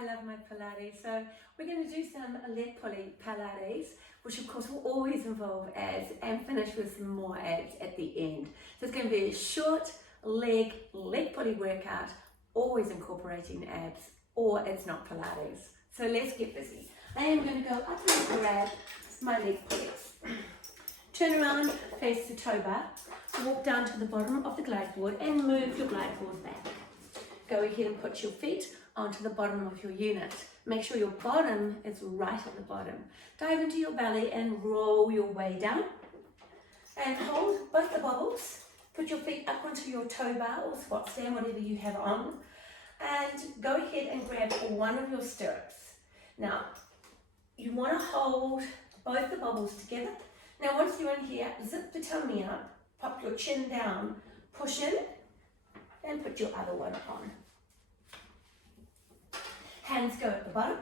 I love my Pilates. So we're going to do some leg pulley Pilates, which of course will always involve abs, and finish with some more abs at the end. So it's going to be a short leg pulley workout, always incorporating abs, or it's not Pilates. So let's get busy. I am going to go up and grab my leg pulleys. Turn around, face the toe bar, walk down to the bottom of the glide board and move your glide board back. Go ahead and put your feet onto the bottom of your unit. Make sure your bottom is right at the bottom. Dive into your belly and roll your way down. And hold both the bobbles. Put your feet up onto your toe bar or squat stand, whatever you have on. And go ahead and grab one of your stirrups. Now, you want to hold both the bobbles together. Now, once you're in here, zip the tummy up, pop your chin down, push in, and put your other one on. Hands go at the bottom,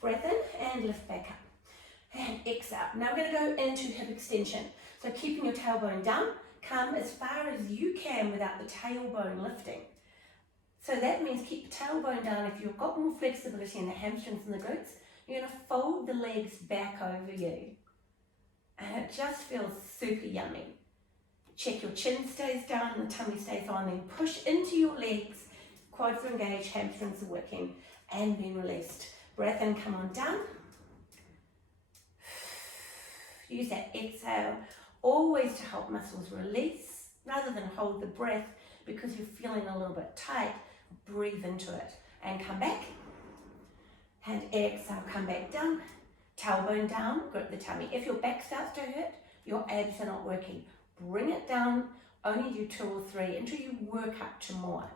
breath in and lift back up. And exhale. Now we're going to go into hip extension. So keeping your tailbone down, come as far as you can without the tailbone lifting. So that means keep the tailbone down. If you've got more flexibility in the hamstrings and the glutes, you're going to fold the legs back over you. And it just feels super yummy. Check your chin stays down and the tummy stays on, then push into your legs, quads are engaged, hamstrings are working, and being released. Breath in, come on down. Use that exhale always to help muscles release rather than hold the breath because you're feeling a little bit tight. Breathe into it and come back. And exhale, come back down. Tailbone down, grip the tummy. If your back starts to hurt, your abs are not working. Bring it down, only do 2 or 3 until you work up to more.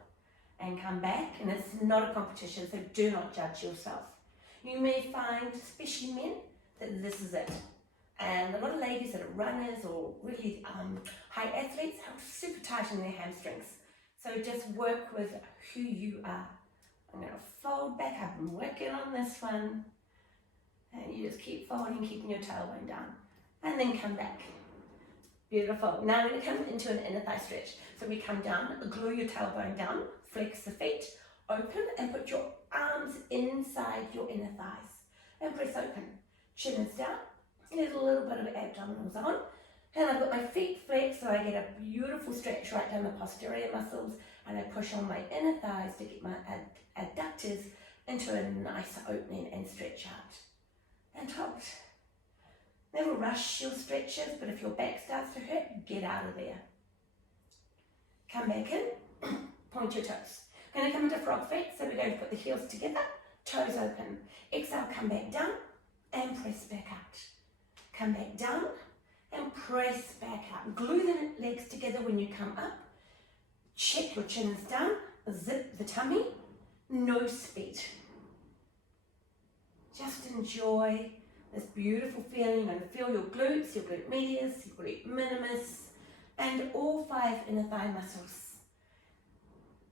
And come back, and it's not a competition, so do not judge yourself. You may find, especially men, that this is it. And a lot of ladies that are runners or really high athletes are super tight in their hamstrings. So just work with who you are. I'm going to fold back up. I'm working on this one. And you just keep folding, keeping your tailbone down. And then come back. Beautiful. Now we're going to come into an inner thigh stretch. So we come down, glue your tailbone down, flex the feet, open, and put your arms inside your inner thighs. And press open. Chin is down. There's a little bit of abdominals on. And I've got my feet flexed so I get a beautiful stretch right down the posterior muscles. And I push on my inner thighs to get my adductors into a nice opening and stretch out. And hold. Never rush your stretches, but if your back starts to hurt, get out of there. Come back in, point your toes. Going to come into frog feet, so we're going to put the heels together, toes open. Exhale, come back down and press back out. Come back down and press back out. Glue the legs together when you come up. Check your chins down, zip the tummy, no speed. Just enjoy this beautiful feeling. You're going to feel your glutes, your glute medius, your glute minimus, and all 5 inner thigh muscles.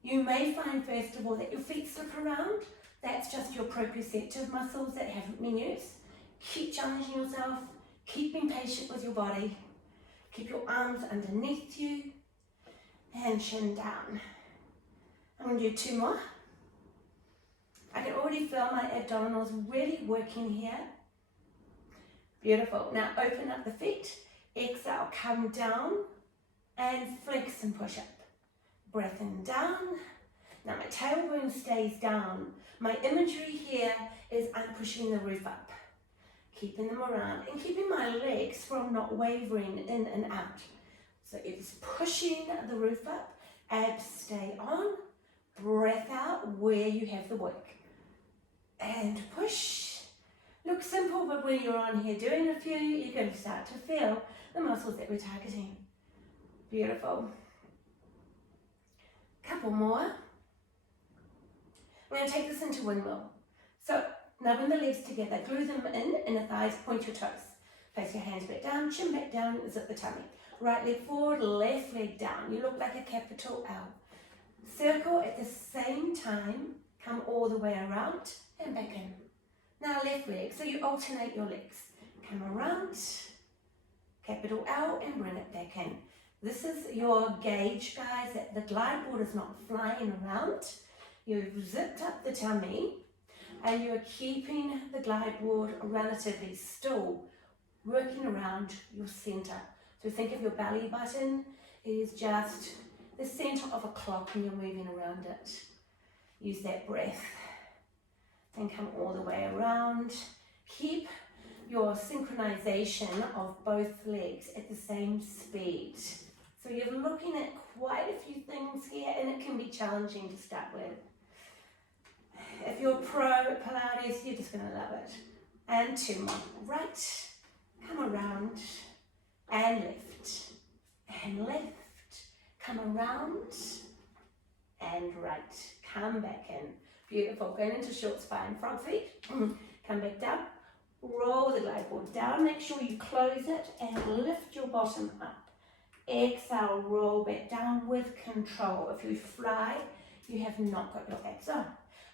You may find, first of all, that your feet slip around. That's just your proprioceptive muscles that haven't been used. Keep challenging yourself. Keep being patient with your body. Keep your arms underneath you and chin down. I'm going to do 2 more. I can already feel my abdominals really working here. Beautiful. Now open up the feet. Exhale, come down and flex and push up. Breath in, down. Now my tailbone stays down. My imagery here is I'm pushing the roof up. Keeping them around and keeping my legs from not wavering in and out. So it's pushing the roof up. Abs stay on. Breath out where you have the work. And push. Looks simple, but when you're on here doing a few, you're going to start to feel the muscles that we're targeting. Beautiful. Couple more. We're going to take this into windmill. So now bring the legs together, glue them in, inner thighs, point your toes. Place your hands back down, chin back down, zip the tummy. Right leg forward, left leg down. You look like a capital L. Circle at the same time, come all the way around and back in. Now left leg, so you alternate your legs. Come around, capital L, and bring it back in. This is your gauge, guys, that the glide board is not flying around. You've zipped up the tummy, and you are keeping the glide board relatively still, working around your center. So think of your belly button is just the center of a clock and you're moving around it. Use that breath and come all the way around. Keep your synchronization of both legs at the same speed. So you're looking at quite a few things here, and it can be challenging to start with. If you're pro at Pilates, you're just going to love it. And 2 more. Right, come around, and lift, come around, and right, come back in. Beautiful, going into short spine, frog feet, come back down, roll the glide board down, make sure you close it and lift your bottom up. Exhale, roll back down with control. If you fly, you have not got your abs on.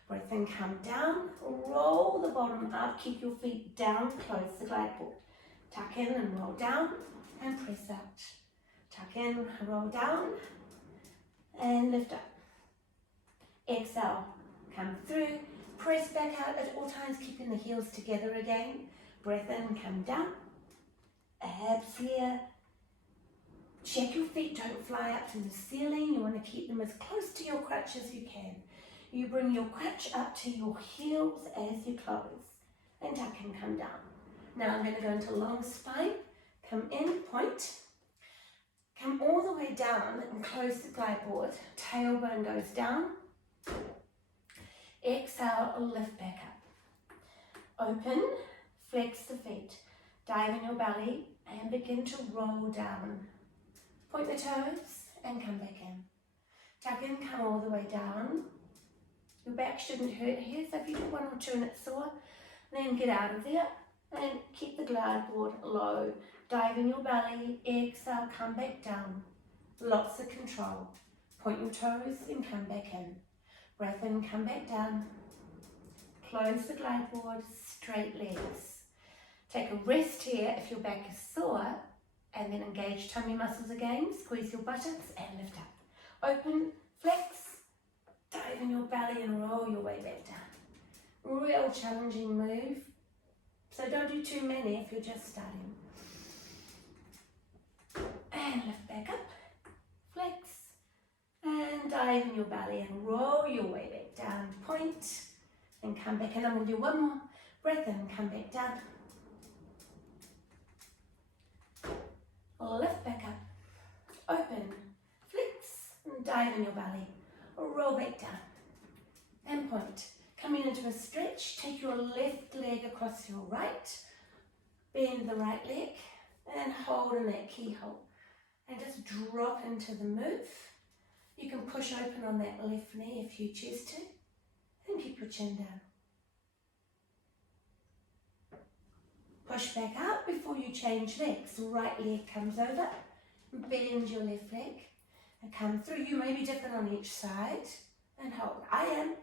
Breath in, come down, roll the bottom up, keep your feet down, close the glide board. Tuck in and roll down and press out. Tuck in, roll down and lift up. Exhale, come through, press back out at all times, keeping the heels together again. Breath in, come down, abs here. Check your feet, don't fly up to the ceiling. You want to keep them as close to your crutch as you can. You bring your crutch up to your heels as you close. And tuck and come down. Now I'm going to go into long spine. Come in, point. Come all the way down and close the glide board. Tailbone goes down. Exhale, lift back up. Open, flex the feet. Dive in your belly and begin to roll down. Point the toes and come back in. Tuck in, come all the way down. Your back shouldn't hurt here, so if you do 1 or 2 and it's sore, then get out of there and keep the glide board low. Dive in your belly, exhale, come back down. Lots of control. Point your toes and come back in. Breath in, come back down. Close the glide board, straight legs. Take a rest here if your back is sore, and then engage tummy muscles again. Squeeze your buttocks and lift up. Open, flex, dive in your belly and roll your way back down. Real challenging move, so don't do too many if you're just starting. And lift back up, flex, and dive in your belly and roll your way back down. Point, and come back in. I'm going to do 1 more. Breath in, come back down. Lift back up, open, flex, and dive in your belly. Roll back down, and point. Coming into a stretch, take your left leg across your right, bend the right leg, and hold in that keyhole. And just drop into the move. You can push open on that left knee if you choose to, and keep your chin down. Push back out before you change legs. Right leg comes over, bend your left leg, and come through. You may be different on each side, and hold. I am.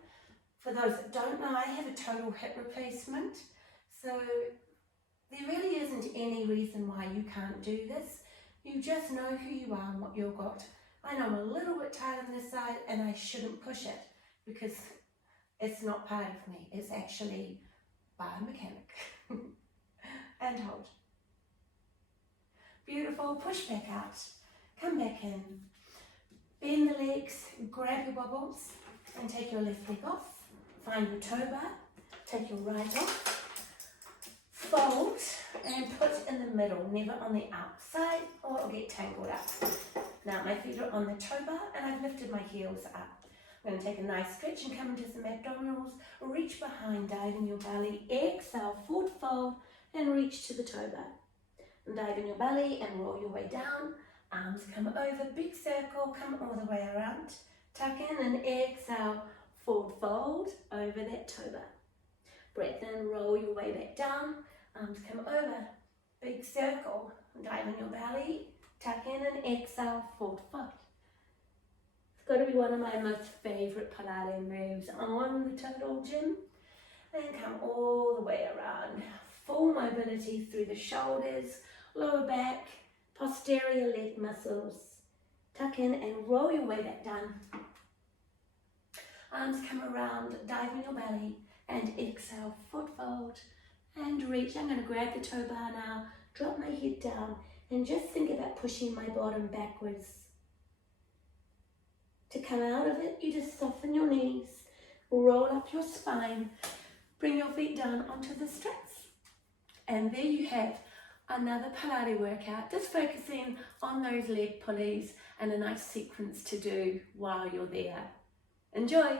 For those that don't know, I have a total hip replacement, so there really isn't any reason why you can't do this. You just know who you are and what you've got. I know I'm a little bit tight on this side, and I shouldn't push it because it's not part of me. It's actually biomechanic. And hold. Beautiful, push back out, come back in, bend the legs, grab your bobbles and take your left leg off, find your toe bar, take your right off, fold and put in the middle, never on the outside or it'll get tangled up. Now my feet are on the toe bar and I've lifted my heels up. I'm going to take a nice stretch and come into some abdominals, reach behind, dive in your belly, exhale, forward fold, and reach to the toe bar. And dive in your belly and roll your way down. Arms come over, big circle, come all the way around. Tuck in and exhale, forward fold over that toe bar. Breath in, roll your way back down. Arms come over, big circle. Dive in your belly, tuck in and exhale, forward fold. It's got to be one of my most favourite Pilates moves on the total gym. And come all the way around. Full mobility through the shoulders, lower back, posterior leg muscles. Tuck in and roll your way back down. Arms come around, dive in your belly and exhale, foot fold and reach. I'm going to grab the toe bar now, drop my head down, and just think about pushing my bottom backwards. To come out of it, you just soften your knees, roll up your spine, bring your feet down onto the straps. And there you have another Pilates workout, just focusing on those leg pulleys and a nice sequence to do while you're there. Enjoy!